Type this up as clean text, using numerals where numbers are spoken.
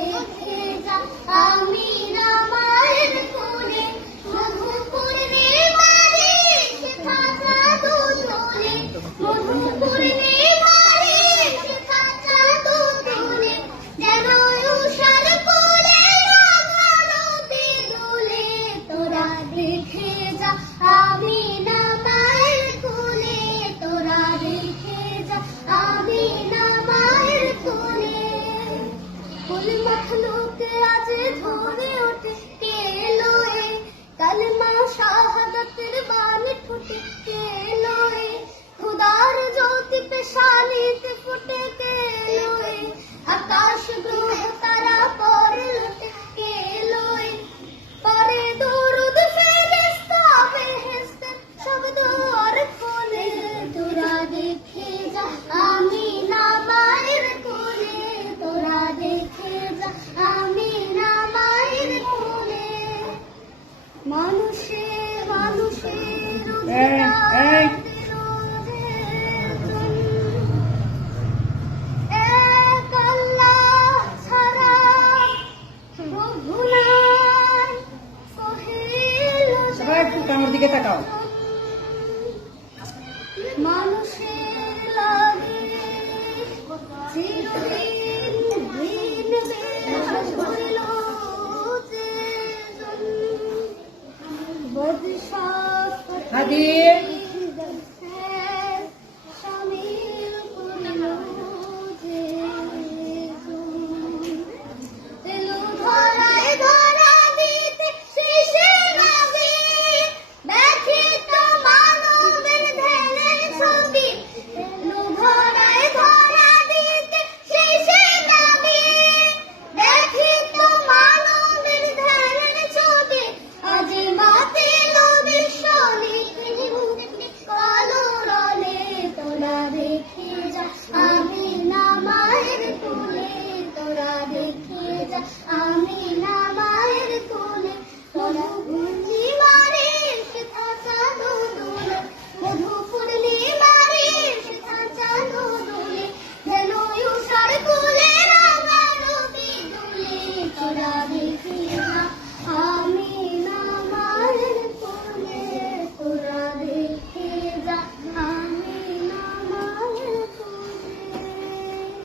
রেখে যা আমি না মায়ের কোলে মধুপুরে বাড়ি শেখা জাদু তোলে মধুপুরে বাড়ি শেখা জাদু তোলে যেন উষার কোলে রাঙানোতে দোলে তোরা রেখে যা আমি না মায়ের কোলে তোরা রেখে যা আমি না মায়ের কোলে ফুল মখলুকে আজ ধরে ওঠে কে এলো এ কালমা শাহাদাতের বাণী ঠোঁটে কে এলো এ খুদার জ্যোতি পেশানিতে ফুটে কে এলো এ আকাশ গ্রহ তারা পরে লুটে কে এলো এ পরে দরুদ ফেরেশতা বেহেশতে সব দুয়ার খোলে তোরা দেখে যা আমি না মায়ের কোলে তোরা দেখে যা আমি না মায়ের কোলে মানুষে মানুষের এক আল্লাহ ছাড়া প্রভু নাই সহেল সবাই একটু আমার দিকে তাকাও। মানুষের লাগে চিরদিন দিন বেশ হইল যে বদশাহ হাদির শামিল করিল যে তেলু ধরায় ধরা দিতে শেষে নবী ব্যথিত মানবের ধ্যানের ছবি তেলু ধরায় ধরা দিতে শেষে নবী ব্যথিত মানবের ধ্যানের ছবি আজ মাতিল বিশ্ব লিখে মুক্তি কালো রলে তোরা দেখে যা আমি না মায়ের কোলে তোরা দেখে যা আমি না মায়ের কোলে মধুপুর্ণি মারে শেখা চাঁদো দোলে মধুপুর্ণি মারে শেখা চাঁদো দোলে যেন উষার কোলে রাঙা নদী দোলে তোরা